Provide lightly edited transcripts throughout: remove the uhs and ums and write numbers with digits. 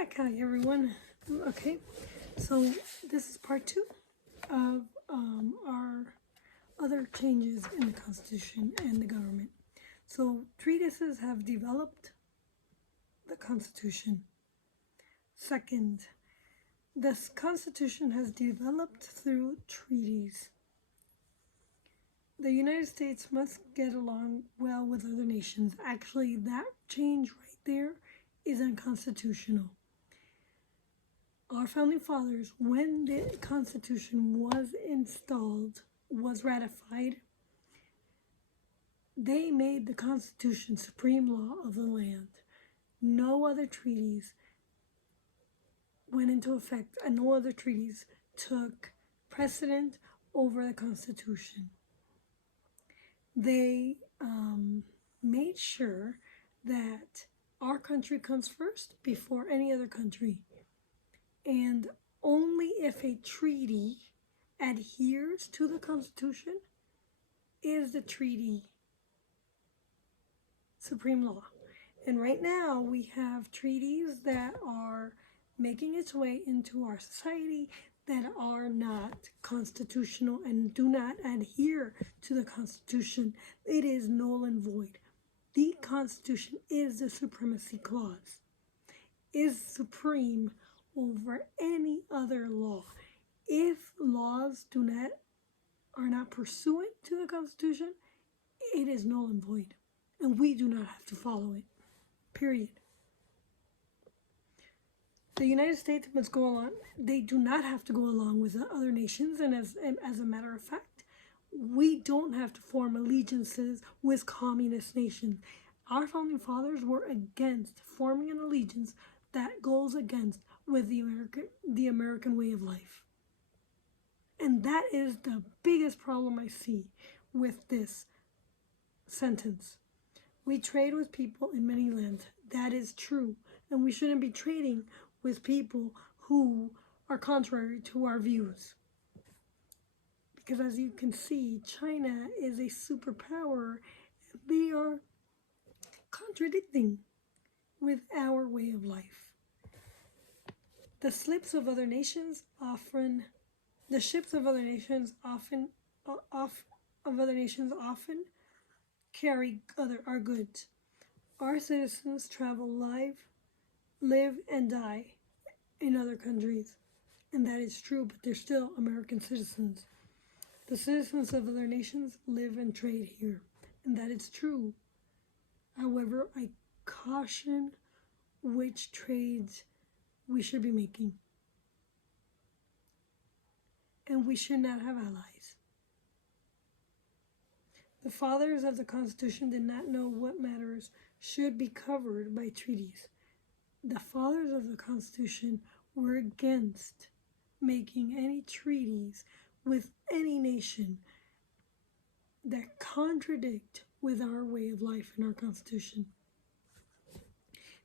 back. Hi, everyone. Okay, so this is part 2 of our other changes in the Constitution and the government. So treatises have developed the Constitution. Second, this Constitution has developed through treaties. The United States must get along well with other nations. Actually, that change right there is unconstitutional. Our founding fathers, when the Constitution was installed, was ratified, they made the Constitution supreme law of the land. No other treaties went into effect, and no other treaties took precedent over the Constitution. They made sure that our country comes first before any other country. And only if a treaty adheres to the Constitution is the treaty supreme law. And right now we have treaties that are making its way into our society that are not constitutional and do not adhere to the Constitution. It is null and void. The Constitution is the supremacy clause, is supreme over any other law. If laws are not pursuant to the Constitution, it is null and void, and we do not have to follow it, period. The United States must go along. They do not have to go along with the other nations, and as a matter of fact, we don't have to form allegiances with communist nations. Our founding fathers were against forming an allegiance that goes against with the American way of life. And that is the biggest problem I see with this sentence. We trade with people in many lands. That is true. And we shouldn't be trading with people who are contrary to our views. Because as you can see, China is a superpower. They are contradicting with our way of life. The ships of other nations often carry our goods. Our citizens travel, live and die in other countries, and that is true, but they're still American citizens. The citizens of other nations live and trade here, and that is true. However, I caution which trades we should be making. And we should not have allies. The fathers of the Constitution did not know what matters should be covered by treaties. The fathers of the Constitution were against making any treaties with any nation that contradict with our way of life in our Constitution.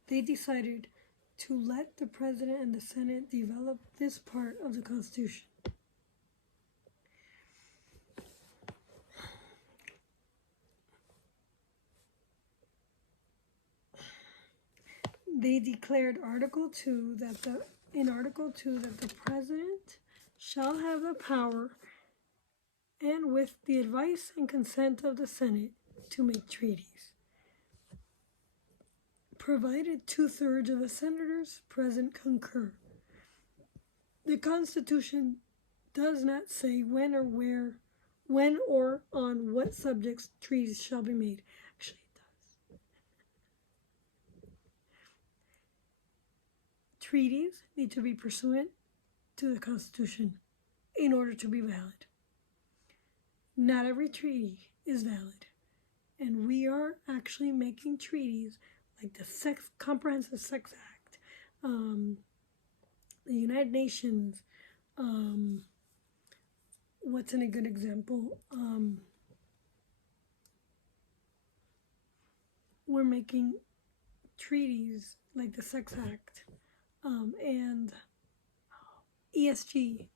They decided to let the President and the Senate develop this part of the Constitution. They declared Article 2 that the President shall have the power, and with the advice and consent of the Senate, to make treaties, provided 2/3 of the senators present concur. The Constitution does not say when or on what subjects treaties shall be made. Actually, it does. Treaties need to be pursuant to the Constitution in order to be valid. Not every treaty is valid, and we are actually making treaties like the Comprehensive Sex Act, the United Nations. What's a good example? We're making treaties like the Sex Act and ESG,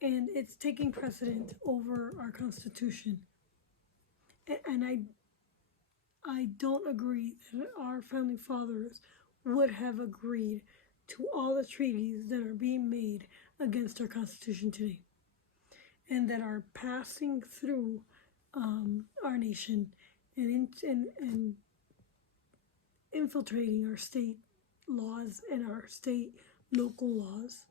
and it's taking precedent over our Constitution. And I don't agree that our founding fathers would have agreed to all the treaties that are being made against our Constitution today and that are passing through our nation and infiltrating our state laws and our state local laws.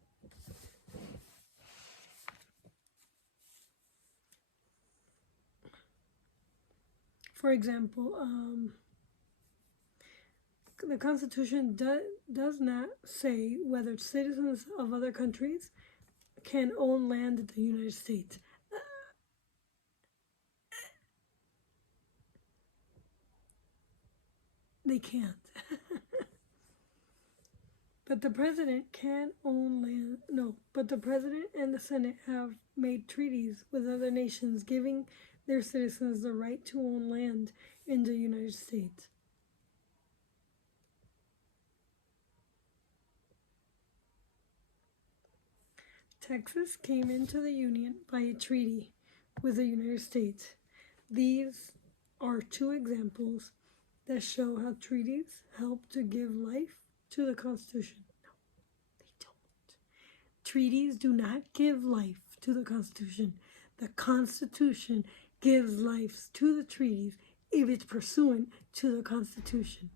For example, the Constitution does not say whether citizens of other countries can own land in the United States. They can't. But the president can own land. No, but the president and the Senate have made treaties with other nations giving their citizens the right to own land in the United States. Texas came into the Union by a treaty with the United States. These are two examples that show how treaties help to give life to the Constitution. No, they don't. Treaties do not give life to the Constitution. The Constitution gives life to the treaties if it's pursuant to the Constitution.